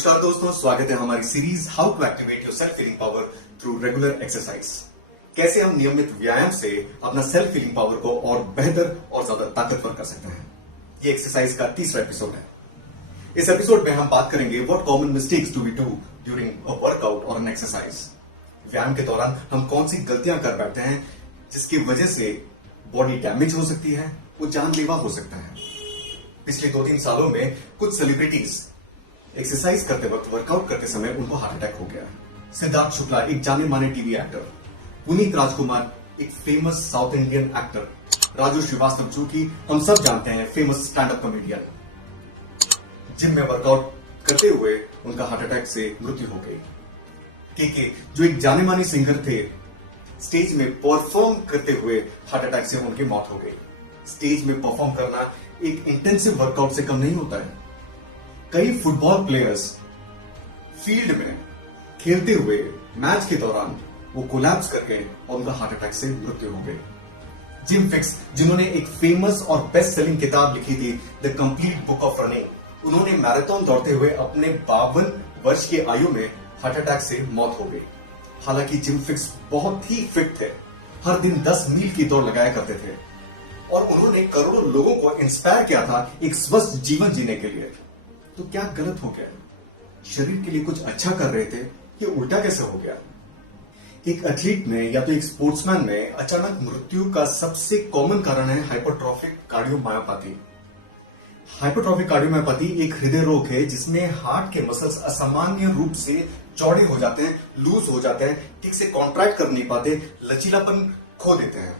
नमस्कार दोस्तों, स्वागत है हमारी series how to activate your self feeling power through regular exercise. कैसे हम नियमित व्यायाम से अपना सेल्फ फीलिंग पावर को और बेहतर और ज्यादा ताकतवर कर सकते हैं। ये एक्सरसाइज का तीसरा एपिसोड है। इस एपिसोड में हम बात करेंगे what common mistakes do we do during a workout और एन एक्सरसाइज। व्यायाम के दौरान हम कौन सी गलतियां कर बैठते हैं जिसकी वजह से बॉडी डैमेज हो सकती है, वो जानलेवा हो सकता है। पिछले 2-3 सालों में कुछ सेलिब्रिटीज एक्सरसाइज करते वक्त वर्कआउट करते समय उनको हार्ट अटैक हो गया। सिद्धार्थ शुक्ला एक जाने माने टीवी एक्टर, पुनीत राजकुमार एक famous south Indian actor, Raju Srivastava जो कि हम सब जानते हैं famous stand up comedian, gym में वर्कआउट करते हुए उनका हार्ट अटैक से मृत्यु हो गई। के जो एक जाने माने सिंगर थे, स्टेज में परफॉर्म करते हुए हार्ट अटैक से उनकी मौत हो गई। स्टेज में परफॉर्म करना एक इंटेंसिव वर्कआउट से कम नहीं होता है। कई फुटबॉल प्लेयर्स फील्ड में खेलते हुए मैच के दौरान वो कोलैप्स कर गए और उनका हार्ट अटैक से मृत्यु हो गई। जिम फिक्स जिन्होंने एक फेमस और बेस्ट सेलिंग किताब लिखी थी the complete book of running, उन्होंने मैराथन दौड़ते हुए अपने 52 वर्ष की आयु में हार्ट अटैक से मौत हो गई। हालांकि जिम फिक्स बहुत ही फिट थे, हर दिन 10 मील की दौड़ लगाया करते थे और उन्होंने करोड़ों लोगों को इंस्पायर किया था एक स्वस्थ जीवन जीने के लिए। तो क्या गलत हो गया? शरीर के लिए कुछ अच्छा कर रहे थे, ये उल्टा कैसे हो गया? एक एथलीट में या तो एक स्पोर्ट्समैन में अचानक मृत्यु का सबसे कॉमन कारण है हाइपरट्रॉफिक कार्डियोमायोपैथी। हाइपरट्रॉफिक कार्डियोमायोपैथी एक हृदय रोग है जिसमें हार्ट के मसल्स असामान्य रूप से चौड़े हो जाते हैं, लूज हो जाते हैं, ठीक से कॉन्ट्रैक्ट कर नहीं पाते, लचीलापन खो देते हैं,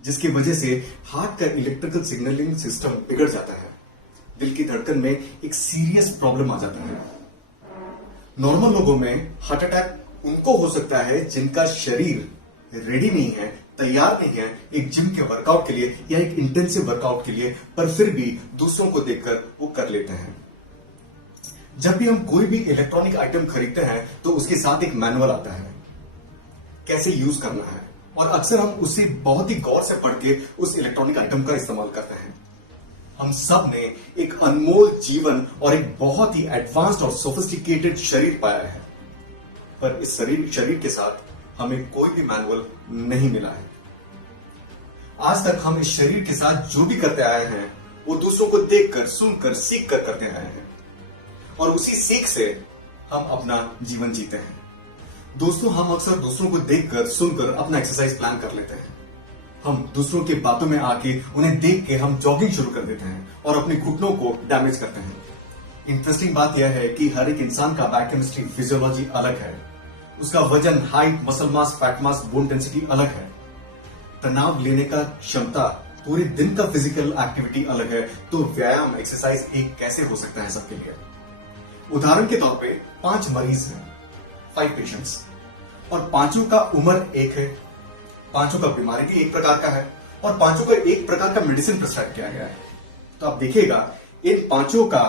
जिसकी वजह से हार्ट का इलेक्ट्रिकल सिग्नलिंग सिस्टम बिगड़ जाता है। दिल की धड़कन में एक सीरियस प्रॉब्लम आ जाता है। नॉर्मल लोगों में हार्ट अटैक उनको हो सकता है जिनका शरीर रेडी नहीं है, तैयार नहीं है एक जिम के वर्कआउट के लिए या एक इंटेंसिव वर्कआउट के लिए, पर फिर भी दूसरों को देखकर वो कर लेते हैं। जब भी हम कोई भी इलेक्ट्रॉनिक आइटम खरीदते हैं तो उसके साथ एक मैनुअल आता है कैसे यूज करना है, और अक्सर हम उसे बहुत ही गौर से पढ़ के उस इलेक्ट्रॉनिक आइटम का इस्तेमाल करते हैं। हम सब ने एक अनमोल जीवन और एक बहुत ही एडवांस्ड और सोफिस्टिकेटेड शरीर पाया है, पर इस शरीर के साथ हमें कोई भी मैनुअल नहीं मिला है। आज तक हम इस शरीर के साथ जो भी करते आए हैं वो दूसरों को देखकर, सुनकर, सीख कर करते आए हैं और उसी सीख से हम अपना जीवन जीते हैं। दोस्तों, हम अक्सर दूसरों को देखकर, सुनकर अपना एक्सरसाइज प्लान कर लेते हैं। हम दूसरों की बातों में आके उन्हें देख के हम जॉगिंग शुरू कर देते हैं और अपने घुटनों को डैमेज करते हैं। इंटरेस्टिंग बात यह है कि हर एक इंसान का बायोकेमिस्ट्री, फिजियोलॉजी अलग है। उसका वजन, हाइट, मसल मास, फैट मास, बोन डेंसिटी अलग है। तनाव लेने का क्षमता, पूरे दिन का फिजिकल एक्टिविटी अलग है। तो व्यायाम, एक्सरसाइज एक कैसे हो सकता है सबके लिए? उदाहरण के तौर पे 5 मरीज हैं, 5 पेशेंट्स, और 5 का उम्र एक है, 5 का बीमारी भी एक प्रकार का है और 5 को एक प्रकार का मेडिसिन प्रिस्क्राइब किया गया है। तो आप देखिएगा इन 5 का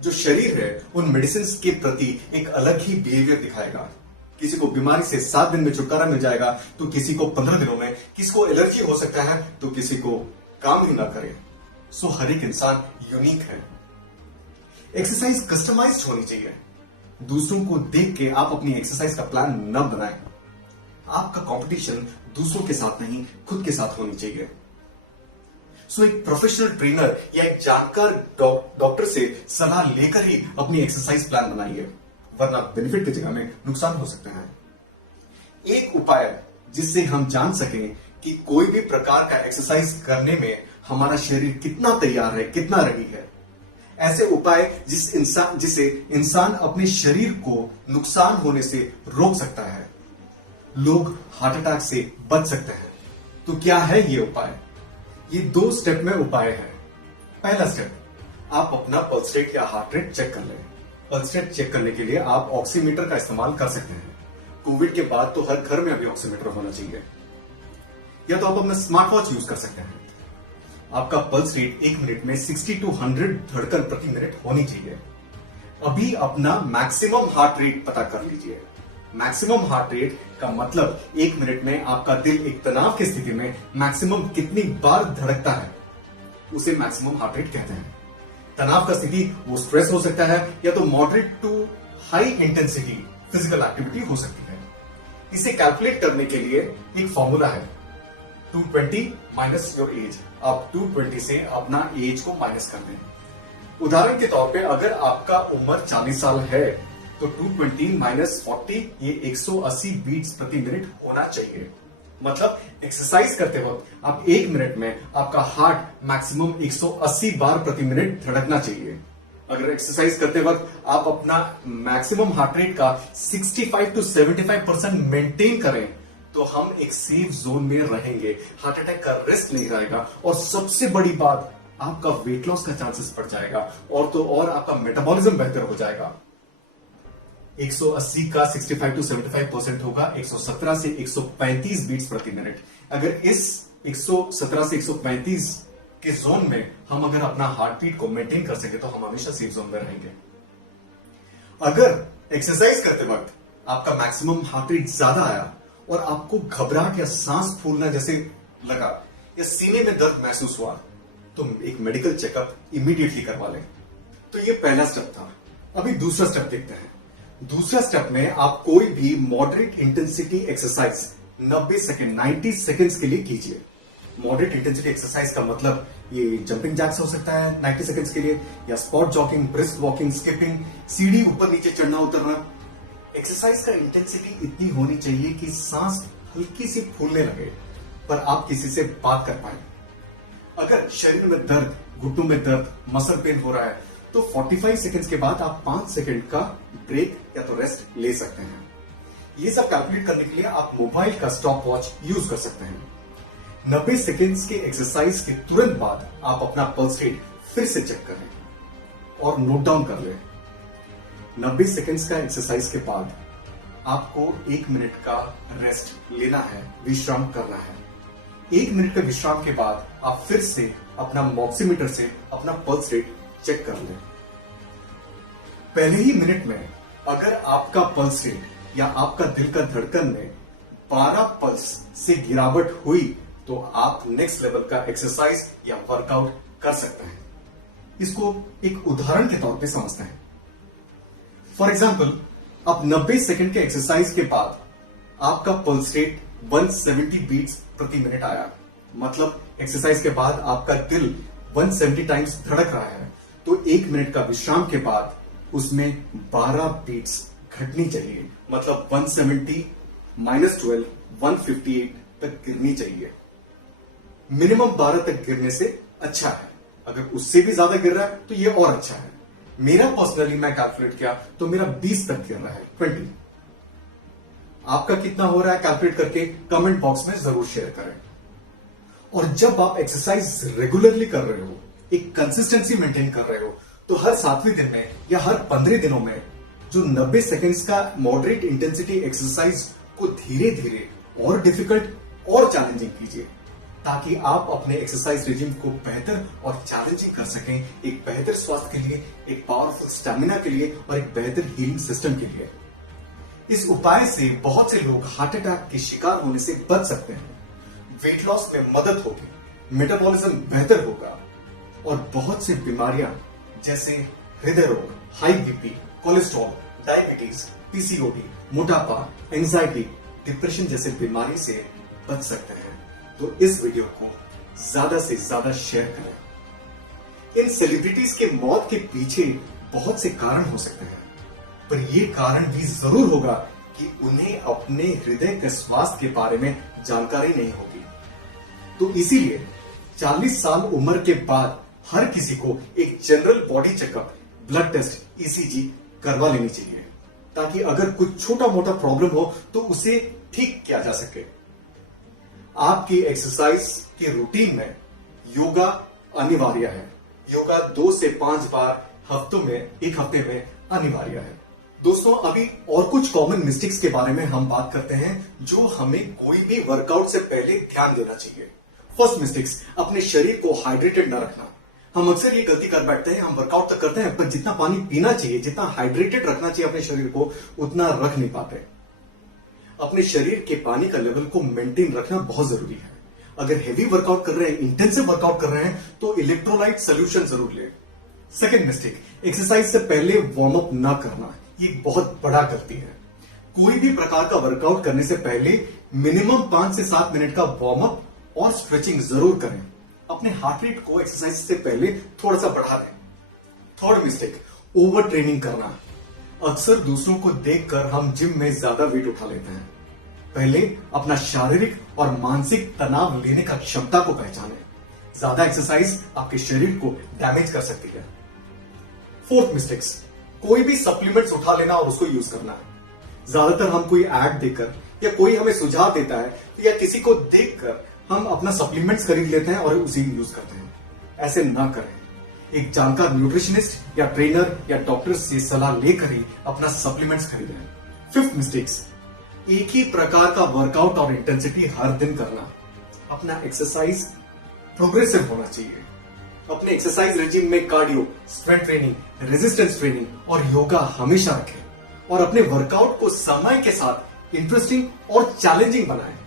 जो शरीर है उन मेडिसिन के प्रति एक अलग ही बिहेवियर दिखाएगा। किसी को बीमारी से 7 दिन में छुटकारा मिल जाएगा तो किसी को 15 दिनों में, किसी को एलर्जी हो सकता है तो किसी को काम ही ना करे। सो हर एक इंसान यूनिक है। एक्सरसाइज कस्टमाइज्ड होनी चाहिए। दूसरों को देख के आप अपनी एक्सरसाइज का प्लान न बनाएं। आपका कंपटीशन दूसरों के साथ नहीं, खुद के साथ होनी चाहिए। सो एक प्रोफेशनल ट्रेनर या एक जानकार डॉक्टर से सलाह लेकर ही अपनी एक्सरसाइज प्लान बनाइए, वरना बेनिफिट की जगह में नुकसान हो सकता है। एक उपाय जिससे हम जान सकें कि कोई भी प्रकार का एक्सरसाइज करने में हमारा शरीर कितना तैयार है, कितना रेडी है, ऐसे उपाय जिसे इंसान अपने शरीर को नुकसान होने से रोक सकता है, लोग हार्ट अटैक से बच सकते हैं। तो क्या है ये उपाय? ये 2 स्टेप में उपाय है। पहला स्टेप, आप अपना पल्स रेट या हार्ट रेट चेक कर लें। पल्स रेट चेक करने के लिए आप ऑक्सीमीटर का इस्तेमाल कर सकते हैं। कोविड के बाद तो हर घर में अभी ऑक्सीमीटर होना चाहिए, या तो आप अपना स्मार्ट वॉच यूज कर सकते हैं। आपका पल्स रेट 1 मिनट में 60 to 100 धड़कन प्रति मिनट होनी चाहिए। अभी अपना मैक्सिमम हार्ट रेट पता कर लीजिए। मैक्सिमम हार्ट रेट का मतलब 1 मिनट में आपका दिल एक तनाव की स्थिति में मैक्सिमम कितनी बार धड़कता है, उसे मैक्सिमम हार्ट रेट कहते हैं। तनाव का स्थिति वो स्ट्रेस हो सकता है या तो moderate to high intensity physical activity हो सकती है। इसे कैलकुलेट करने के लिए एक फॉर्मूला है 220 माइनस योर एज। आप 220 से अपना एज को माइनस कर दें। उदाहरण के तौर पे अगर आपका उम्र 40 साल है तो 220 माइनस 40 ये 180 बीट्स प्रति मिनट होना चाहिए। मतलब एक्सरसाइज करते वक्त आप 1 मिनट में आपका हार्ट मैक्सिमम 180 बार प्रति मिनट धड़कना चाहिए। अगर एक्सरसाइज करते वक्त आप अपना मैक्सिमम हार्ट रेट का 65 to 75% मेंटेन करें तो हम एक सेफ जोन में रहेंगे, हार्ट अटैक का रिस्क नहीं रहेगा और सबसे बड़ी बात आपका वेट लॉस का चांसेस बढ़ जाएगा और तो और आपका मेटाबॉलिज्म बेहतर हो जाएगा। 180 का 65 to 75% होगा 117 से 135 बीट्स प्रति मिनट। अगर इस 117 से 135 के जोन में हम अगर अपना हार्ट बीट को मेंटेन कर सके तो हम हमेशा सेफ जोन में रहेंगे। अगर एक्सरसाइज करते वक्त आपका मैक्सिमम हार्ट रेट ज्यादा आया और आपको घबराहट या सांस फूलना जैसे लगा या सीने में दर्द महसूस हुआ तो एक मेडिकल चेकअप इमीडिएटली करवा लें। तो ये पहला स्टेप था। अभी दूसरा स्टेप देखते हैं। दूसरा स्टेप में आप कोई भी moderate intensity exercise 90 second 90 seconds के लिए कीजिए। मॉडरेट इंटेंसिटी एक्सरसाइज का मतलब ये जंपिंग जैक्स हो सकता है 90 सेकेंड्स के लिए या spot jogging, brisk walking, skipping, सीढ़ी ऊपर नीचे चढ़ना उतरना। एक्सरसाइज का इंटेंसिटी इतनी होनी चाहिए कि सांस हल्की सी फूलने लगे पर आप किसी से बात कर पाए। अगर शरीर में दर्द, घुटनों में दर्द, मसल पेन हो रहा है तो 45 सेकंड्स के बाद आप 5 सेकंड का ब्रेक या तो रेस्ट ले सकते हैं। ये सब कैलकुलेट करने के लिए आप मोबाइल का स्टॉप वॉच यूज कर सकते हैं। 90 सेकंड्स के एक्सरसाइज के तुरंत बाद आप अपना पल्स रेट फिर से चेक करें और नोट डाउन कर लें। 90 सेकंड्स का एक्सरसाइज के बाद आपको 1 मिनट का रेस्ट लेना है, विश्राम करना है। 1 मिनट का विश्राम के बाद आप फिर से अपना मॉक्सीमीटर से अपना पल्स रेट चेक कर लें। पहले ही मिनट में अगर आपका पल्स रेट या आपका दिल का धड़कन में 12 पल्स से गिरावट हुई तो आप नेक्स्ट लेवल का एक्सरसाइज या वर्कआउट कर सकते हैं। इसको एक उदाहरण के तौर पे समझते हैं। फॉर एग्जाम्पल, अब 90 सेकंड के एक्सरसाइज के बाद आपका पल्स रेट 170 बीट्स प्रति मिनट आया। मतलब एक्सरसाइज के बाद आपका दिल 170 टाइम्स धड़क रहा है तो 1 मिनट का विश्राम के बाद उसमें 12 बीट्स घटनी चाहिए। मतलब 170 माइनस 12 158 तक गिरनी चाहिए। मिनिमम 12 तक गिरने से अच्छा है। अगर उससे भी ज्यादा गिर रहा है तो ये और अच्छा है। मेरा पर्सनली मैं कैलकुलेट किया तो मेरा 20 तक गिर रहा है, 20। आपका कितना हो रहा है कैलकुलेट करके कमेंट बॉक्स में जरूर शेयर करें। और जब आप एक्सरसाइज रेगुलरली कर रहे हो, एक कंसिस्टेंसी मेंटेन कर रहे हो तो हर 7वें दिन में या हर 15 दिनों में जो 90 सेकेंड्स का मॉडरेट इंटेंसिटी एक्सरसाइज को धीरे धीरे और डिफिकल्ट और चैलेंजिंग कीजिए ताकि आप अपने एक्सरसाइज रिजिम को बेहतर और चैलेंजिंग कर सकें, एक बेहतर स्वास्थ्य के लिए, एक पावरफुल स्टेमिना के लिए और एक बेहतर हीलिंग सिस्टम के लिए। इस उपाय से बहुत से लोग हार्ट अटैक के शिकार होने से बच सकते हैं, वेट लॉस में मदद होगी, मेटाबॉलिज्म बेहतर होगा और बहुत सी बीमारियां जैसे हृदय रोग, high BP, cholesterol, diabetes, PCOD, मोटापा, एंजाइटी, डिप्रेशन जैसे बीमारी से बच सकते हैं। तो इस वीडियो को ज्यादा से ज्यादा शेयर करें। इन सेलिब्रिटीज के मौत के पीछे बहुत से कारण हो सकते हैं पर यह कारण भी जरूर होगा कि उन्हें अपने हृदय के स्वास्थ्य के बारे में जानकारी नहीं होगी। तो इसीलिए 40 साल उम्र के बाद हर किसी को एक general body checkup, blood test, ECG करवा लेनी चाहिए ताकि अगर कुछ छोटा मोटा प्रॉब्लम हो तो उसे ठीक किया जा सके। आपकी एक्सरसाइज के रूटीन में योगा अनिवार्य है। योगा 2 से 5 बार एक हफ्ते में अनिवार्य है। दोस्तों, अभी और कुछ कॉमन मिस्टेक्स के बारे में हम बात करते हैं जो हमें कोई भी वर्कआउट से पहले ध्यान देना चाहिए। फर्स्ट मिस्टेक्स, अपने शरीर को हाइड्रेटेड न रखना। हम अक्सर ये गलती कर बैठते हैं, हम वर्कआउट तो करते हैं पर जितना पानी पीना चाहिए, जितना हाइड्रेटेड रखना चाहिए अपने शरीर को, उतना रख नहीं पाते। अपने शरीर के पानी का लेवल को मेंटेन रखना बहुत जरूरी है। अगर हेवी वर्कआउट कर रहे हैं, इंटेंसिव वर्कआउट कर रहे हैं तो इलेक्ट्रोलाइट सोल्यूशन जरूर लें। सेकेंड मिस्टेक, एक्सरसाइज से पहले वार्म अप ना करना। ये बहुत बड़ा गलती है। कोई भी प्रकार का वर्कआउट करने से पहले मिनिमम 5 से 7 मिनट का वार्म अप और स्ट्रेचिंग जरूर करें। अपने हार्ट रेट को एक्सरसाइज से पहले थोड़ा सा बढ़ा दें। थर्ड मिस्टेक, ओवर ट्रेनिंग करना। अक्सर दूसरों को देखकर हम जिम में ज्यादा वेट उठा लेते हैं। पहले अपना शारीरिक और मानसिक तनाव लेने का क्षमता को पहचानें। ज्यादा एक्सरसाइज आपके शरीर को डैमेज कर सकती है। फोर्थ मिस्टेक्स, कोई भी सप्लीमेंट्स उठा लेना और उसको यूज करना है। ज्यादातर हम कोई एड देकर या कोई हमें सुझाव देता है या किसी को देखकर हम अपना सप्लीमेंट्स खरीद लेते हैं और उसी यूज करते हैं। ऐसे ना करें। एक जानकार न्यूट्रिशनिस्ट या ट्रेनर या डॉक्टर से सलाह लेकर ही अपना सप्लीमेंट्स खरीदें। फिफ्थ मिस्टेक्स, एक ही प्रकार का वर्कआउट और इंटेंसिटी हर दिन करना। अपना एक्सरसाइज प्रोग्रेसिव होना चाहिए। अपने एक्सरसाइज रेजिम में cardio, strength training, resistance training और योगा हमेशा रखें और अपने वर्कआउट को समय के साथ इंटरेस्टिंग और चैलेंजिंग बनाएं।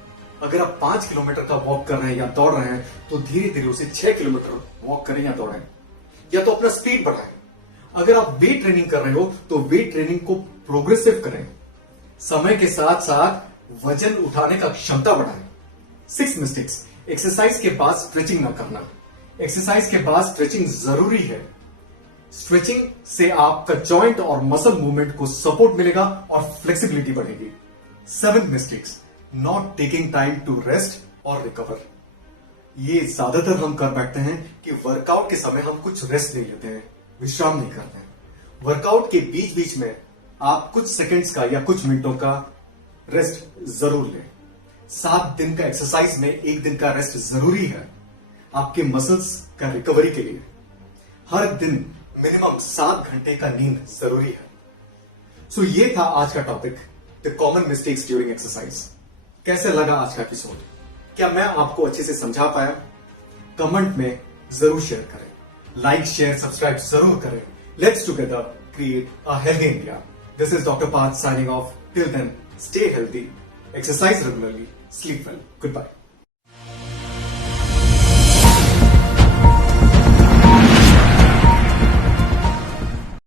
अगर आप 5 किलोमीटर का वॉक कर रहे हैं या दौड़ रहे हैं तो धीरे धीरे उसे 6 किलोमीटर वॉक करें या दौड़ें, या तो अपना स्पीड बढ़ाएं। अगर आप वेट ट्रेनिंग कर रहे हो तो वेट ट्रेनिंग को प्रोग्रेसिव करें। समय के साथ साथ वजन उठाने का क्षमता बढ़ाएं। 6 मिस्टेक्स, एक्सरसाइज के बाद स्ट्रेचिंग ना करना। एक्सरसाइज के बाद स्ट्रेचिंग जरूरी है। स्ट्रेचिंग से आपका जॉइंट और मसल मूवमेंट को सपोर्ट मिलेगा और फ्लेक्सिबिलिटी बढ़ेगी। 7 mistakes, not taking time to rest और रिकवर। ये ज्यादातर हम कर बैठते हैं कि वर्कआउट के समय हम कुछ रेस्ट ले लेते हैं, विश्राम नहीं करते हैं। वर्कआउट के बीच बीच में आप कुछ सेकंड्स का या कुछ मिनटों का रेस्ट जरूर लें। 7 दिन का एक्सरसाइज में 1 दिन का रेस्ट जरूरी है आपके मसल्स का रिकवरी के लिए। हर दिन मिनिमम 7 घंटे का नींद जरूरी है। सो ये था आज का topic, the common mistakes during exercise. कैसे लगा आज का एपिसोड? क्या मैं आपको अच्छे से समझा पाया? कमेंट में जरूर शेयर करें। लाइक, शेयर, सब्सक्राइब जरूर करें। Let's together create a healthy India. This is doctor Parth signing off. Till then, stay healthy, exercise regularly, sleep well. Goodbye.